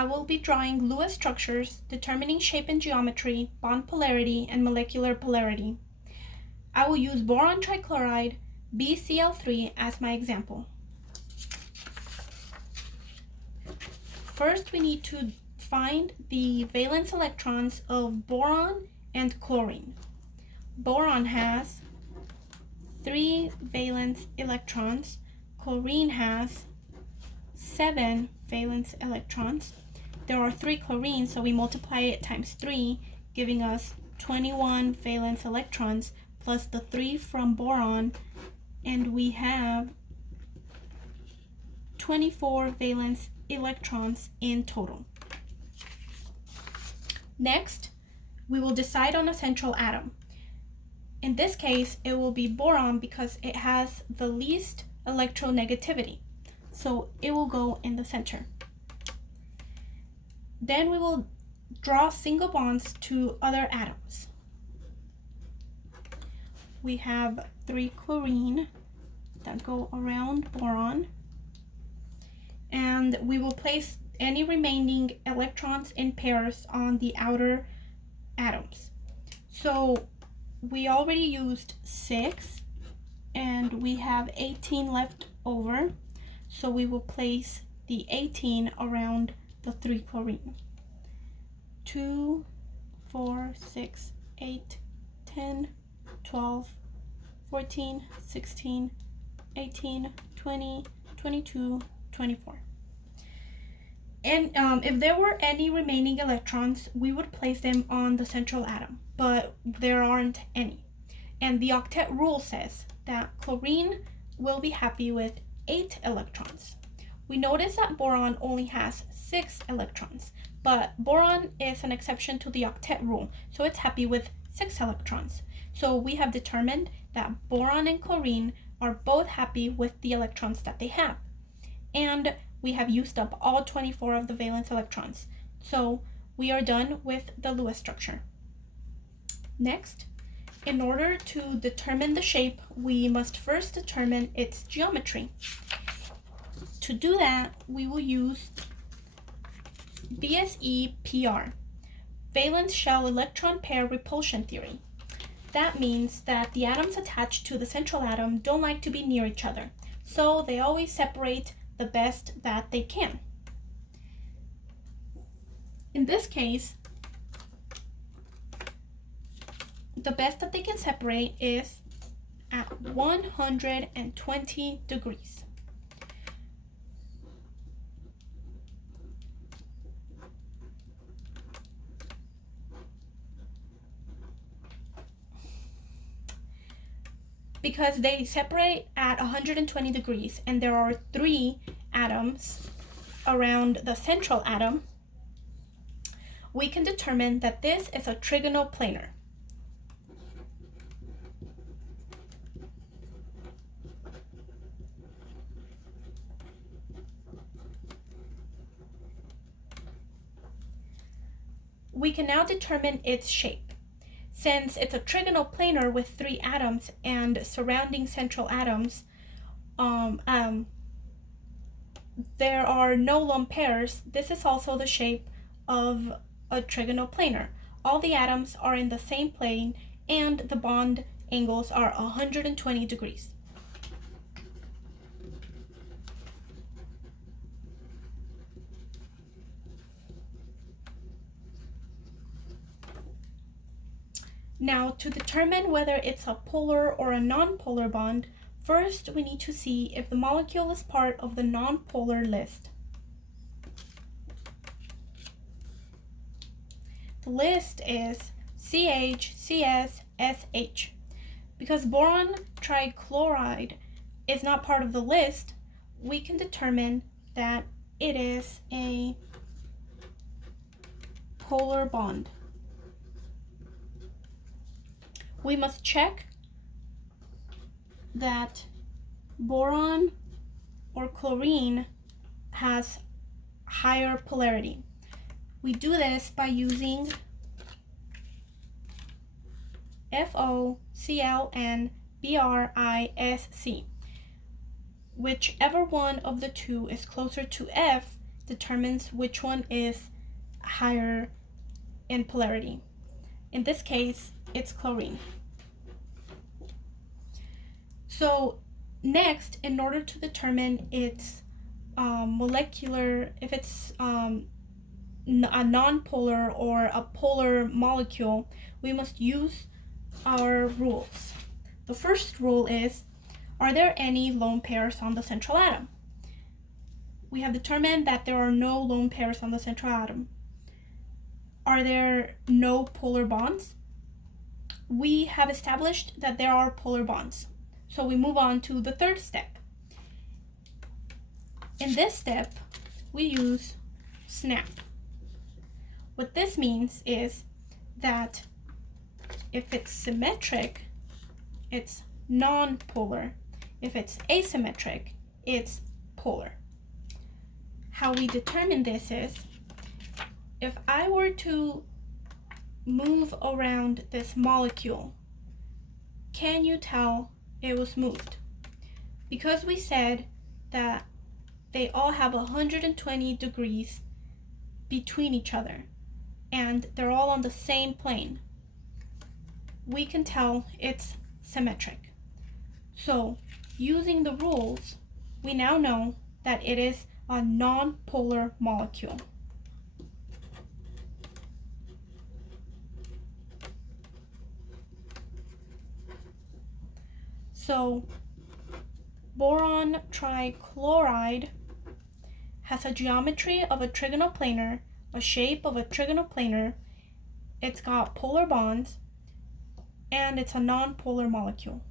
I will be drawing Lewis structures, determining shape and geometry, bond polarity, and molecular polarity. I will use boron trichloride, BCl3, as my example. First, we need to find the valence electrons of boron and chlorine. Boron has 3 valence electrons. Chlorine has 7 valence electrons. There are 3 chlorines, so we multiply it times 3, giving us 21 valence electrons plus the 3 from boron, and we have 24 valence electrons in total. Next, we will decide on a central atom. In this case, it will be boron because it has the least electronegativity, so it will go in the center. Then we will draw single bonds to other atoms. We have 3 chlorine that go around boron, and we will place any remaining electrons in pairs on the outer atoms. So we already used 6 and we have 18 left over, so we will place the 18 around the 3 chlorine. 2, 4, 6, 8, 10, 12, 14, 16, 18, 20, 22, 24. And if there were any remaining electrons, we would place them on the central atom, but there aren't any. And the octet rule says that chlorine will be happy with 8 electrons. We notice that boron only has 6 electrons, but boron is an exception to the octet rule, so it's happy with 6 electrons. So we have determined that boron and chlorine are both happy with the electrons that they have. And we have used up all 24 of the valence electrons. So we are done with the Lewis structure. Next, in order to determine the shape, we must first determine its geometry. To do that, we will use BSE-PR, valence shell electron pair repulsion theory. That means that the atoms attached to the central atom don't like to be near each other, so they always separate the best that they can. In this case, the best that they can separate is at 120 degrees. Because they separate at 120 degrees and there are 3 atoms around the central atom, we can determine that this is a trigonoplanar. We can now determine its shape. Since it's a trigonoplanar with 3 atoms and surrounding central atoms, there are no lone pairs. This is also the shape of a trigonoplanar. All the atoms are in the same plane and the bond angles are 120 degrees. Now, to determine whether it's a polar or a nonpolar bond, first we need to see if the molecule is part of the nonpolar list. The list is CH, CS, SH. Because boron trichloride is not part of the list, we can determine that it is a polar bond. We must check that boron or chlorine has higher polarity. We do this by using FOClNBRISC. Whichever one of the two is closer to F determines which one is higher in polarity. In this case, it's chlorine. So next, in order to determine its molecular, if it's a non-polar or a polar molecule, we must use our rules. The first rule is, are there any lone pairs on the central atom? We have determined that there are no lone pairs on the central atom. Are there no polar bonds? We have established that there are polar bonds. So we move on to the third step. In this step, we use SNAP. What this means is that if it's symmetric, it's non-polar. If it's asymmetric, it's polar. How we determine this is, if I were to move around this molecule, can you tell it was moved? Because we said that they all have 120 degrees between each other and they're all on the same plane, we can tell it's symmetric. So using the rules, we now know that it is a non-polar molecule. So boron trichloride has a geometry of a trigonal planar, a shape of a trigonal planar, it's got polar bonds, and it's a non-polar molecule.